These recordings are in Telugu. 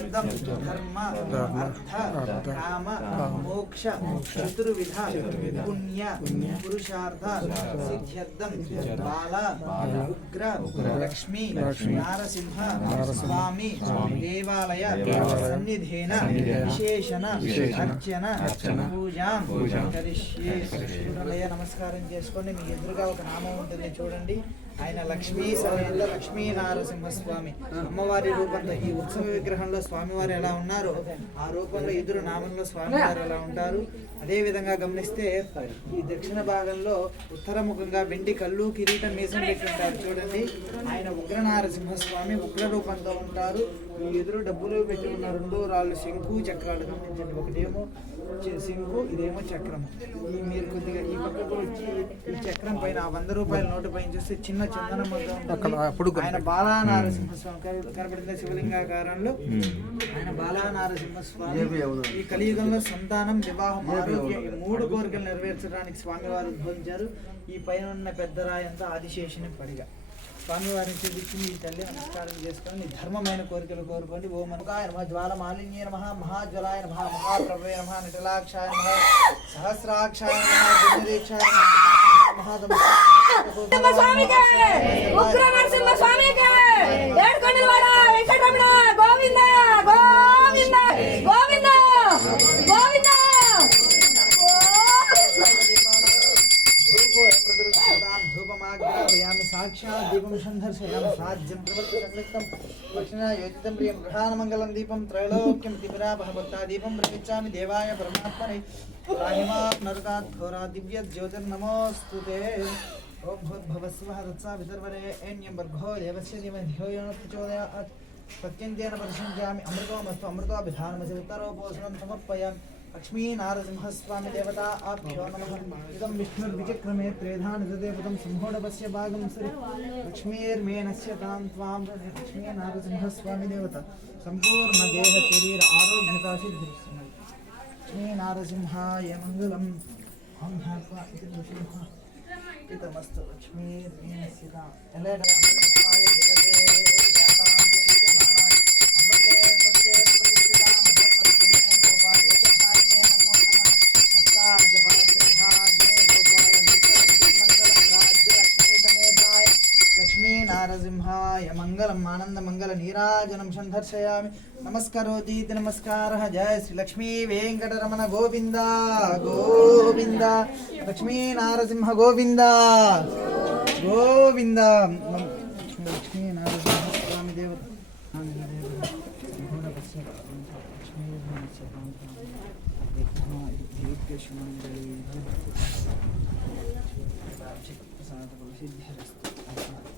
వృద్ధ్యర్థం ధర్మ అర్థ కామ మోక్ష చతుర్విధ పుణ్య పురుషార్థ సిద్ధ్యర్థం బాల ఉగ్ర లక్ష్మీ నారసింహ స్వామి దేవాలయ సన్నిధేన విశేషణ అర్చన పూజాం కరిష్యే నమస్కారం చేసుకోండి మీ ఎదురుగా ఒక నామం ఉంటుంది చూడండి. ఆయన లక్ష్మీ సమయంలో లక్ష్మీ నారసింహస్వామి. అమ్మవారి రూపంలో ఈ ఉత్సవ విగ్రహంలో స్వామివారు ఎలా ఉన్నారో ఆ రూపంలో ఎదురు నామంలో స్వామివారు ఎలా ఉంటారు అదే విధంగా గమనిస్తే ఈ దక్షిణ భాగంలో ఉత్తరముఖంగా వెండి కళ్ళు కిరీటం మీసం పెట్టుంటారు చూడండి ఆయన ఉగ్ర నారసింహస్వామి ఉగ్ర రూపంతో ఉంటారు. ఈ ఎదురు డబ్బులు పెట్టుకున్న రెండు రాళ్ళు శంకు చక్రాలు గమనించండి. ఒకటేమో శంకు ఇదేమో చక్రం. ఈ మీరు కొద్దిగా ఈ పక్కకు వచ్చి ఈ చక్రం పైన ఆ వంద రూపాయల నోటు పైన చూస్తే చిన్న చందనం. అక్కడ అప్పుడు ఆయన బాలా నరసింహస్వామి కన- కనబడుతుంది శివలింగాకారంలో. ఆయన బాలా నరసింహస్వామి ఈ కలియుగంలో సంతానం వివాహం ఆరోగ్యం ఈ మూడు కోరికలు నెరవేర్చడానికి స్వామివారు ఉద్భవించారు. ఈ పైన ఉన్న పెద్ద రాయంతా ఆదిశేషుని పడిగా స్వామివారిని చూపించి మీ తల్లి నమస్కారం చేసుకొని ధర్మమైన కోరికలు కోరుకోండి. ఓ మనకాయ నమ జ్వాల మాలిన్య నమ మహాజ్వలాయ నమ మహాప్రభయ నమ నటలాక్షాయ నమ సహస్రాక్షాయ నమ స్వామికి! साक्षात् दीपं सन्धर्षयाम साध्यं प्रवर्तकं लक्षणा योजितं प्रियं गृहानमङ्गलं दीपं त्रैलोक्यं तिमिराभः भक्ता दीपं प्रयच्छामि देवाय परमात्मने। राहिमात् नरकात् घोरा दिव्यज्योतिर्नमोऽस्तु ते। ॐ भवद्भवस्वः तत्सा वितर्वरे एण्यं वर्गो देवस्य धीमहि धियो यो न प्रचोदयात् सत्यन्तेन परिसञ्जामि अमृतोमस्तु अमृतोभिधानमसि उत्तरोपोषणं समर्पयामि। लक्ष्मीनारसिंहस्वामिदेवता आभ्यो नमः। इदं विष्णुर्विचक्रमे त्रेधा निजदेवतं सिंहोडपस्य भागं सुरि लक्ष्मीर्मेनस्य तां त्वां लक्ष्मीनारसिंहस्वामिदेवता सम्पूर्णदेहशरीर आरोग्यतासिद्धिः लक्ष्मीनारसिंहाय मङ्गलम्। अहं धात्वा इति नृसिंह कृतमस्तु लक्ष्मीर्मेनस्य तां। आनंदमंगल नीराजन संदर्शया नमस्कार दीद नमस्कार जय श्री श्रीलक्ष्मी वेङ्कटरमण गोविन्द गोविन्द लक्ष्मीनारसिंह गोविन्द गोविन्द लक्ष्मीनारसिंहस्वामिदेव लक्ष्मीदेव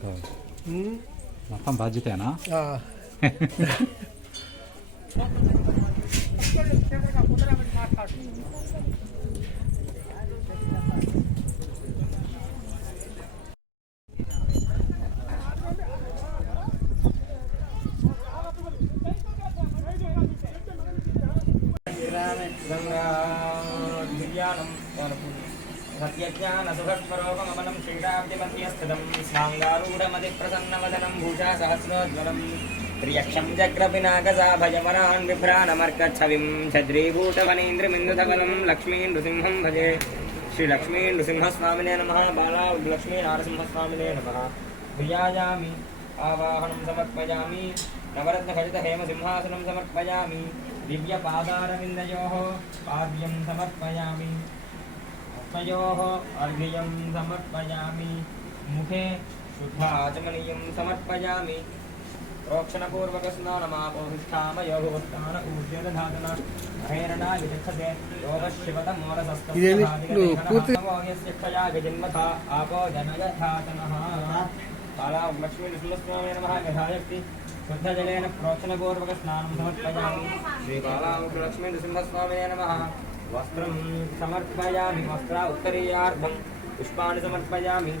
그러니까 응? 막판 봐도 되나? 아. गङ्गाज्ञानसुखस्वरूपगमनं श्रीराब्धिमन्ये पूषासहस्रोज्वलम् त्रियक्षम् जग्रपिनाकसाभयवनान् बिभ्राणमर्कच्छविम् लक्ष्मी लक्ष्मीनृसिंहम् भजे। श्रीलक्ष्मीनृसिंहस्वामिने नमः। बाला लक्ष्मीनारसिंहस्वामिने नमः। ध्रियायामि आवाहनं समर्पयामि। नवरत्नभरितहेमसिंहासनं समर्पयामि। दिव्यपादारविन्दयोः पाद्यं समर्पयामि। हस्तयोः अर्घ्यं समर्पयामि। मुखे శుద్ధాచమనీయం సమర్పయామి ప్రోక్షణపూర్వక స్నానమాపోష్టామయోగోత్థానకూర్యదధాదనాశివతమోరసస్థాదిక్షయా ఆపో జనయధాతనః ప్రోక్షణపూర్వక స్నానం సమర్పయామి శ్రీకాళా లక్ష్మీ వస్త్రం సమర్పయామి వస్త్ర ఉత్తరీయార్థం పుష్పాన్ని సమర్పయామి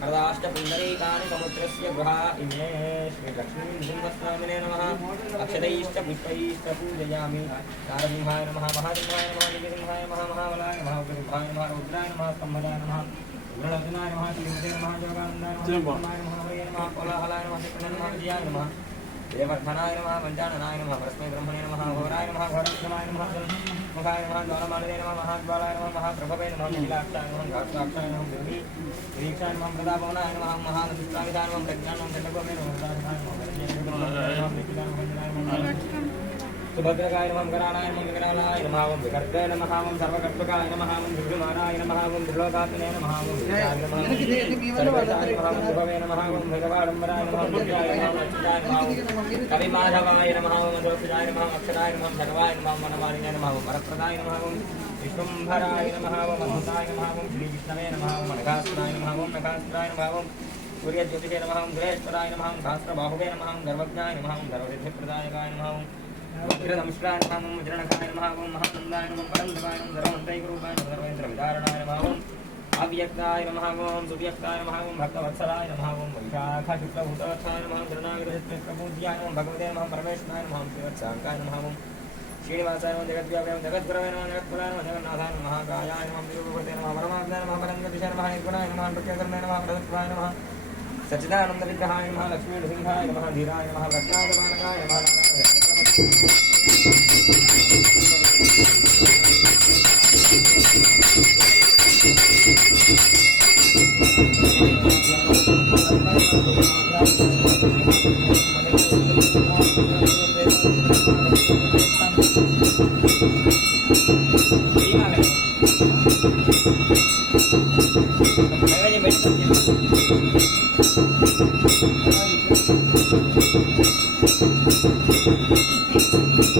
प्रदाश्च पुण्डरीकानि समुद्रस्य गृहा इमे श्रीलक्ष्मीनृसिंहस्वामिने नमः। अक्षतैश्च पुष्पैश्च पूजयामि। नारसिंहाय नमः महासिंहाय नमः दिव्यसिंहाय नमः महाबलाय नमः उग्रसिंहाय नमः रुद्राय नमः स्तम्भदाय नमः उग्रलोचनाय नमः श्रीमते नमः योगानन्दाय नमः ब्रह्माय नमः कोलाहलाय नमः कृष्णाय नमः विजयाय नमः देवर्धनाय नमः पञ्चाननाय नमः परस्मै ब्रह्मणे नमः घोराय नमः घोरक्षमाय नमः ముఖాయ నమ జ్వాలమాలయ నమ మహాజ్వాలాయ నమ మహాప్రభవే నమ నీలాక్షాయ నమ కాక్షాక్షాయ నమ దేవి నిరీక్షాయ నమ ప్రదాభవనాయ నమ మహానదిస్వామిదాయ నమ ప్రజ్ఞానం జటగోమే నమ సుభద్రకాయ నమ గణానాయ నమ గణానాయ నమ ఓం వికర్గాయ నమ ఓం నమ ఓం నమ ఓం నమ కవిమాధవాయ నమ మనోజాయ నమ అక్షరాయ నమ భగవాయ నమ మనమారిణాయ నమ వరప్రదాయ నమ విశ్వంభరాయ నమ మహంతాయ నమ శ్రీవిష్ణవే నమ మనకాసురాయ నమ నకాసురాయ నమ సూర్యజ్యోతిషే నమ గురేశ్వరాయ నమ సహస్రబాహువే నమ గర్వజ్ఞాయ నమ గర్వసిద్ధిప్రదాయకాయ నమ నమస్కారం నమ వజ్రణకాయ నమ మహానందాయ నమ పరందాయ నమ ధర్మంతై గురువాయ నమ ధర్మేంద్ర విదారణాయ నమ. అవ్యక్తాయ నమ ఓం సువ్యక్తాయ నమ ఓం భక్తవత్సలాయ నమ ఓం వైశాఖ శుక్లభూతవత్సాయ నమ ద్రణాగతచిత్రబుద్ధ్యాయ నమ భగవతే నమ పరమేశ్వరాయ నమ శివత్సాంకాయ నమ ఓం శ్రీనివాసాయ నమ జగద్వ్యాపయం జగద్గురవే నమ జగత్పురాయ నమ జగన్నాథాయ నమ కాయాయ నమ విరూపతే నమ పరమాత్మాయ నమ పరంగతిశాయ నమ నిర్గుణాయ నమ నృత్యకర్ణాయ నమ ప్రదత్వాయ నమ సచ్చిదానంద విగ్రహాయ నమ లక్ష్మీనృసింహాయ నమ ధీరాయ నమ రత్నాయ నమ నారాయణ నమ నారాయణ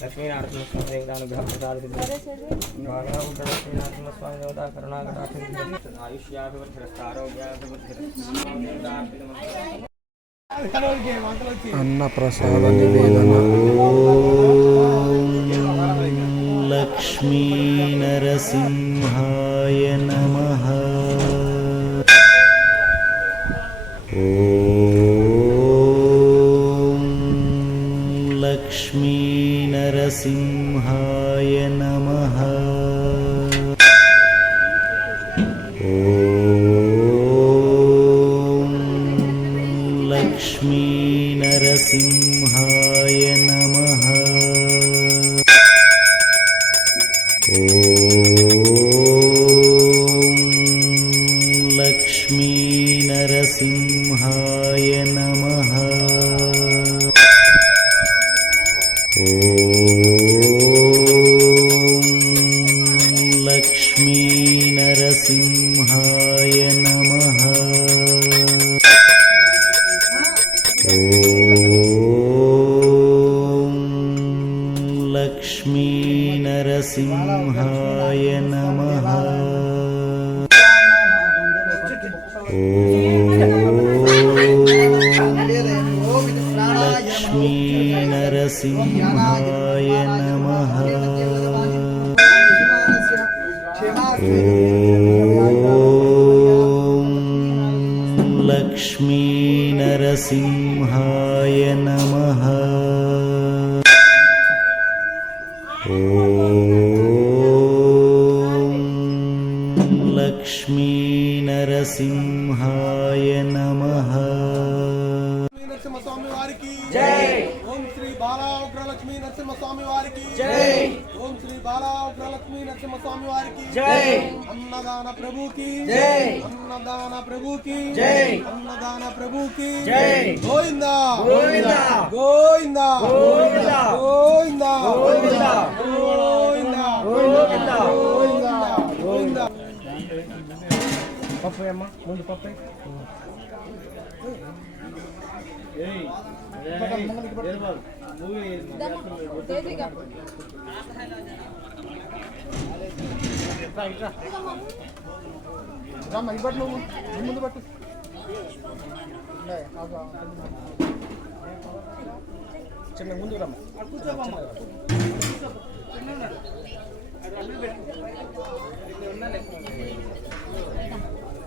లక్ష్మీనారాయణ దేవుడు అనుగ్రహం లక్ష్మీనారాయణ స్వామి దేవత కరుణాకటాక్ష ఆయుష్యాభివృద్ధిరస్తారోగ్యాభివృద్ధి అన్న ప్రసాద నివేదన. లక్ష్మీ నరసింహ. शिवाय नमः। सिंहाय नमः। लक्ष्मी नरसिंहाय नमः। लक्ष्मी नरसिंहाय नमः। వారికి. జై. ఓం శ్రీ బాలా ఉగ్రలక్ష్మీ నరసింహస్వామి వారికి. జై. ఓం శ్రీ బాలా ఉగ్రలక్ష్మీ నరసింహస్వామి వారికి. జై. అన్నదాన ప్రభుకి. జై. అన్నదాన ప్రభుకి. జై. అన్నదాన ప్రభుకి. జై. గోవిందా. గోవిందా. గోవిందా. గోవిందా. గోవిందా. గోవిందా. గోవిందా. అమ్మ ముందు పప్పు. రమ్మ పట్టు నువ్వు. ముందు పట్టు. చిన్న ముందు రమ్మ.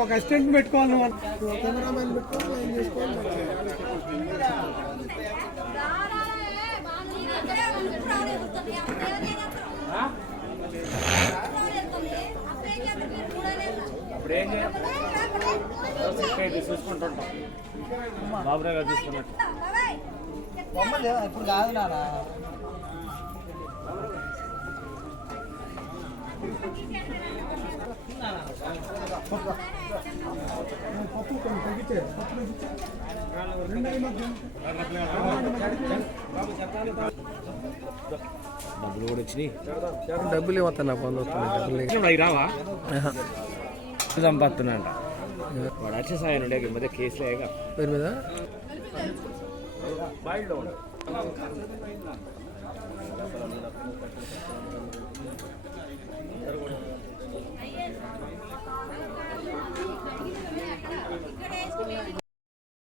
ఒక అసిస్టెంట్ పెట్టుకోవాలి నువ్వు. కెమెరామెన్ పెట్టుకోవాలి ఏం బాబురావు గారు చూసుకున్నట్టు. బొమ్మలు ఇప్పుడు కాదు నాన్న. డబ్బులు కూడా వచ్చినాయి. డబ్బులు ఏమవుతాయి నా పనులు వస్తున్నాయి రావా? సంపాదుతున్నాంట వాడు అక్ష సాయం ఉండే ఈ మధ్య కేసులేగా పేరు మీద? బాయిల్లో